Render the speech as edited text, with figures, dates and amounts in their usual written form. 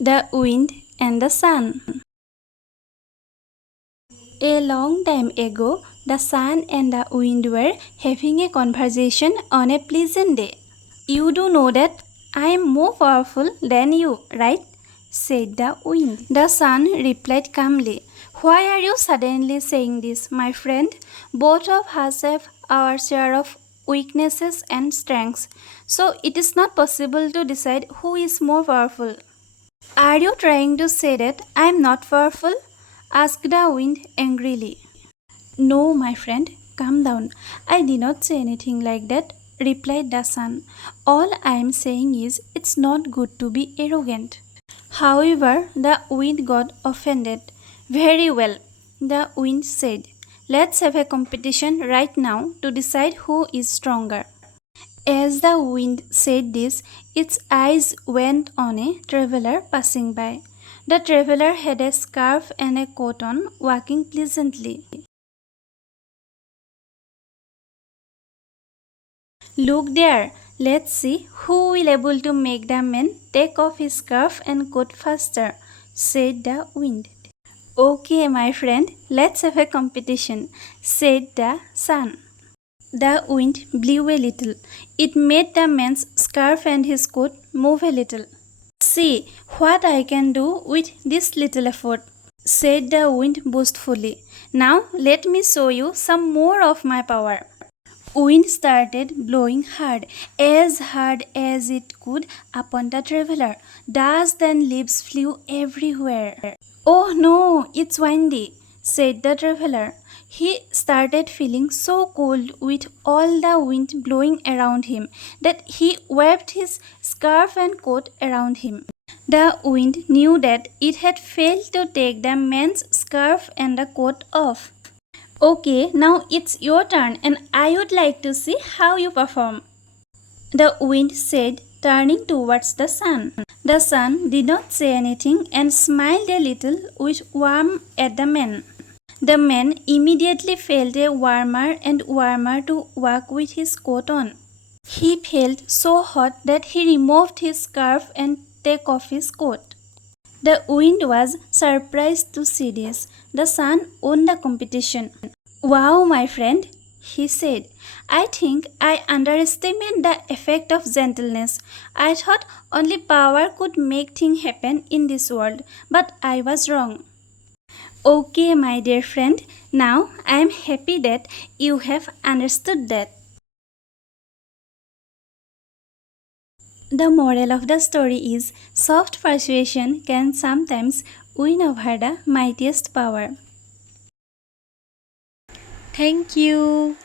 The wind and the sun. A long time ago, the sun and the wind were having a conversation on a pleasant day. You do know that I am more powerful than you, right? Said the wind. The sun replied calmly. Why are you suddenly saying this, my friend? Both of us have our share of weaknesses and strengths, so it is not possible to decide who is more powerful. Are you trying to say that I am not powerful? Asked the wind angrily. No, my friend, calm down. I did not say anything like that, replied the sun. All I am saying is it's not good to be arrogant. However, the wind got offended. Very well, the wind said. Let's have a competition right now to decide who is stronger. As the wind said this, its eyes went on a traveler passing by. The traveler had a scarf and a coat on, walking pleasantly. Look there, let's see who will able to make the man take off his scarf and coat faster, said the wind. Okay, my friend, let's have a competition, said the sun. The wind blew a little. It made the man's scarf and his coat move a little. See what I can do with this little effort, said the wind boastfully. Now let me show you some more of my power. Wind started blowing hard as it could upon the traveler. Dust and leaves flew everywhere. Oh no, it's windy, said the traveler. He started feeling so cold with all the wind blowing around him that he wrapped his scarf and coat around him. The wind knew that it had failed to take the man's scarf and the coat off. Okay, now it's your turn, and I would like to see how you perform, the wind said, turning towards the sun. The sun did not say anything and smiled a little with warmth at the man. The man immediately felt a warmer and warmer to walk with his coat on. He felt so hot that he removed his scarf and took off his coat. The wind was surprised to see this. The sun won the competition. Wow, my friend, he said. I think I underestimated the effect of gentleness. I thought only power could make things happen in this world, but I was wrong. Okay, my dear friend, now I am happy that you have understood that. The moral of the story is soft persuasion can sometimes win over the mightiest power. Thank you.